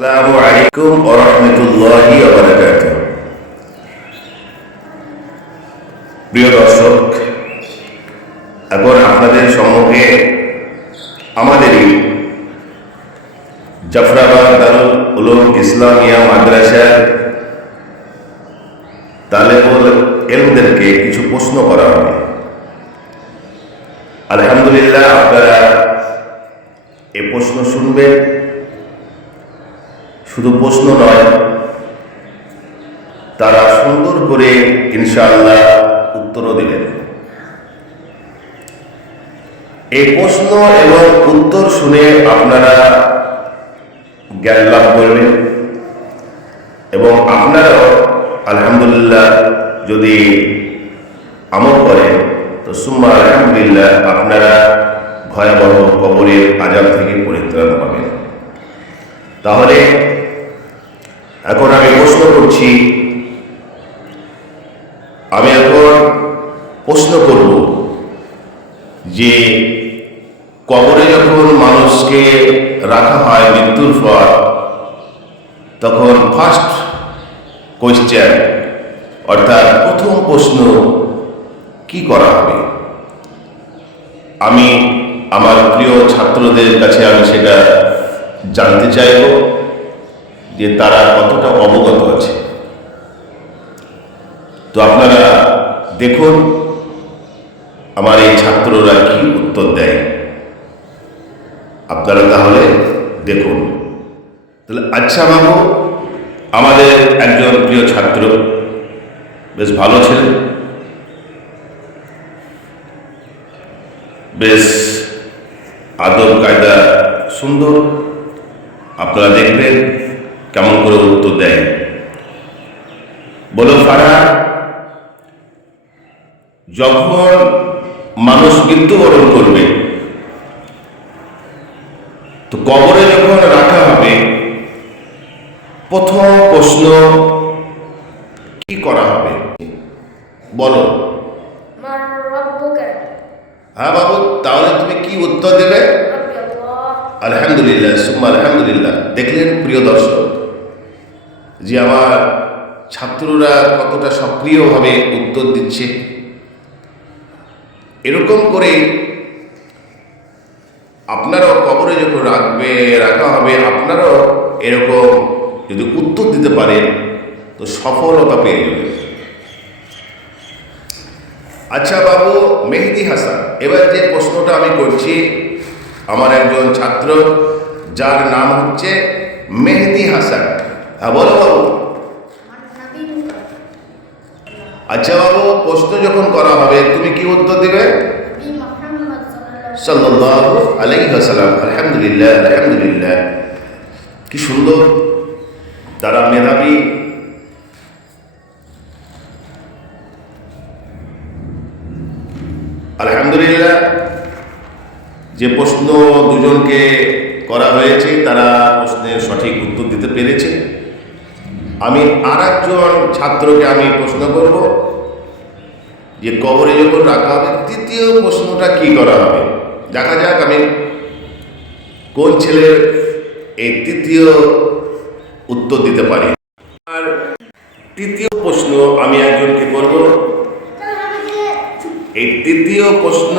আসসালামু আলাইকুম ওয়া রাহমাতুল্লাহি ওয়া বারাকাতুহু। প্রিয় দর্শক, এখন আপনাদের সম্মুখে আমাদেরই জাফরাবাদ দারুল উলুম ইসলামিয়া মাদ্রাসার তালেবুল এলমদেরকে কিছু প্রশ্ন করা হবে। আলহামদুলিল্লাহ আপনারা এ প্রশ্ন শুনবেন। শুধু প্রশ্ন নয়, তারা সুন্দর করে ইনশাআল্লাহ উত্তরও দিলেন। এই প্রশ্ন এবং উত্তর শুনে আপনারা জ্ঞান লাভ করবেন এবং আপনারাও আলহামদুলিল্লাহ যদি আমল করেন, তো সুম্মা আলহামদুলিল্লাহ আপনারা ভয়াবহ কবরের আজাব থেকে পরিত্রাণ পাবেন। তাহলে এখন আমি প্রশ্ন করছি, আমি এখন প্রশ্ন করব যে কবরে যখন মানুষকে রাখা হয় মৃত্যুর পর, তখন ফার্স্ট কোয়েশ্চেন অর্থাৎ প্রথম প্রশ্ন কি করা হবে? আমি আমার প্রিয় ছাত্রদের কাছে আমি সেটা জানতে চাইব। যে তারা কতটা অবগত আছে। তো আপনারা দেখুন, আমার এই ছাত্ররা কি উত্তর দেয়। আপনারা তাহলে দেখুন। তাহলে আচ্ছা বাবু, আমাদের একজন প্রিয় ছাত্র, বেশ ভালো ছিলেন বেশ আদব কায়দা সুন্দর, আপনারা দেখবেন কেমন করে উত্তর দেয়? বলো ফারা যখন মানুষ মৃত্যুবরণ করবে তো কবরে যখন রাখা হবে প্রথম প্রশ্ন কি করা হবে? বলো। হ্যাঁ বাবু তাহলে তুমি কি উত্তর দেবে? আলহামদুলিল্লাহ আলহামদুলিল্লাহ। দেখলেন প্রিয় দর্শক যে আমার ছাত্ররা কতটা সক্রিয়ভাবে উত্তর দিচ্ছে। এরকম করে আপনারাও কবরে যখন রাখবে, রাখা হবে, আপনারাও এরকম যদি উত্তর দিতে পারেন, তো সফলতা পেয়ে যাবেন। আচ্ছা বাবু, মেহেদি হাসান, এবার যে প্রশ্নটা আমি করছি, আমার একজন ছাত্র, যার নাম হচ্ছে মেহেদি হাসান। হ্যাঁ বলো বাবু আচ্ছা বাবু, প্রশ্ন যখন করা হবে, তুমি কি উত্তর দেবে? সাল্লাহ আলাইহি আসসালাম আলহামদুলিল্লাহ আলহামদুলিল্লাহ। কি সুন্দর। তারা মেধাবী। আলহামদুলিল্লাহ। যে প্রশ্ন দুজনকে করা হয়েছে, তারা প্রশ্নের সঠিক উত্তর দিতে পেরেছে। আমি আর একজন ছাত্রকে আমি প্রশ্ন করব যে কবরে যখন রাখা হবে, তৃতীয় প্রশ্নটা কি করা হবে? দেখা যাক আমি কোন ছেলের এই তৃতীয় উত্তর দিতে পারি। আর তৃতীয় প্রশ্ন আমি একজনকে করব। এই তৃতীয় প্রশ্ন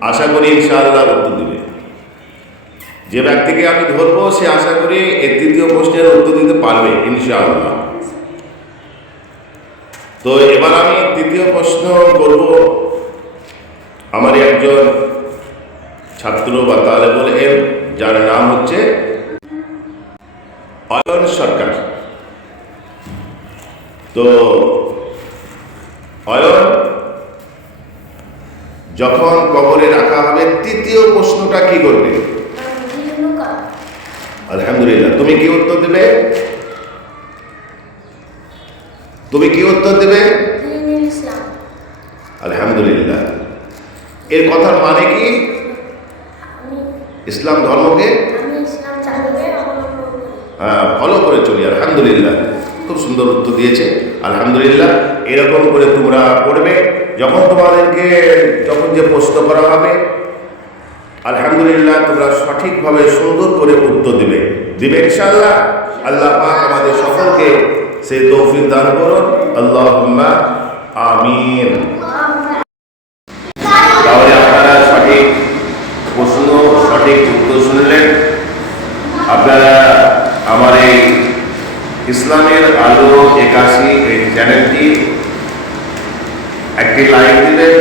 আশা করি ইনশাআল্লাহ উত্তর দিবে যে ব্যক্তিকে আমি ধরবো, সে আশা করি এর তৃতীয় প্রশ্নের উত্তর দিতে পারবে, ইনশাআল্লাহ। তো এবার আমি তৃতীয় প্রশ্ন করব। আমার একজন ছাত্র বা তাহলে বলে এর যার নাম হচ্ছে অয়ন সরকার। তো অয়ন, যখন কবরে রাখা হবে, তৃতীয় প্রশ্নটা কি করবে? আলহামদুলিল্লাহ। তুমি কি উত্তর দেবে? তুমি কি উত্তর দেবে? আলহামদুলিল্লাহ। এর কথার মানে কি? ইসলাম ধর্মকে? হ্যাঁ ফলো করে চলি আলহামদুলিল্লাহ। খুব সুন্দর উত্তর দিয়েছে। আলহামদুলিল্লাহ এরকম করে তোমরা পড়বে। যখন তোমাদেরকে যখন যে প্রশ্ন করা হবে আলহামদুলিল্লাহ তোমরা সঠিকভাবে সুন্দর করে উত্তর দেবে ইনশাআল্লাহ। আল্লাহ পাক আমাদের সকলকে সেই তৌফিক দান করুন। আল্লাহ আমিন। তাহলে আপনারা সঠিক প্রশ্ন, সঠিক উত্তর শুনলেন। আপনারা আমার এই ইসলামের আলো একাশি এই চ্যানেলটি একটি লাইক দিবেন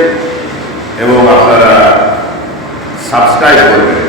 এবং আপনারা সাবস্ক্রাইব করবেন।